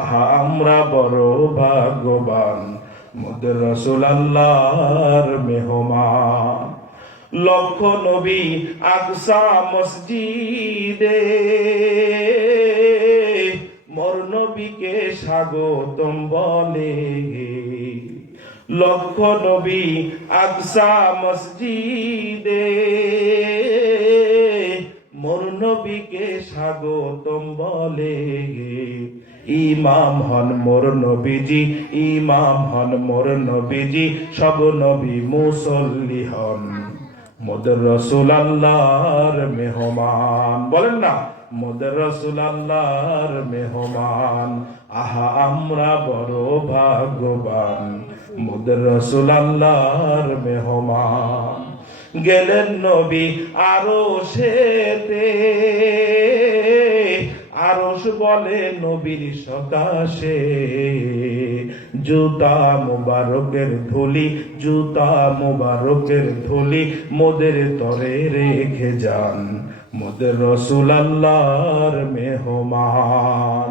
আহা আমরা বড় ভাগ্যবান, মোদের রাসূল আল্লাহর মেহমান। লক্ষ নবী আকসা মসজিদে মোর নবীকে স্বাগতম বলে। লক্ষ নবী আকসা মসজিদে মোর নবীকে স্বাগতম বলে। ইমাম হন মোর নবীজি, ইমাম হন মোর নবীজি, সব নবী মুসল্লি হন, মোদের রাসূল আল্লাহর মেহমান। বলেন না, মোদের রাসূল আল্লাহর মেহমান। আহা আমরা বড় ভাগ্যবান, মোদের রাসূল আল্লাহর মেহমান। গেলেন নবী আরশেতে, আরশ বলে নবীর সকাশে। জুতা মুবারকের ধুলি, জুতা মুবারকের ধুলি মোদের তরে রেখে যান, মোদের রাসূল আল্লাহর মেহমান।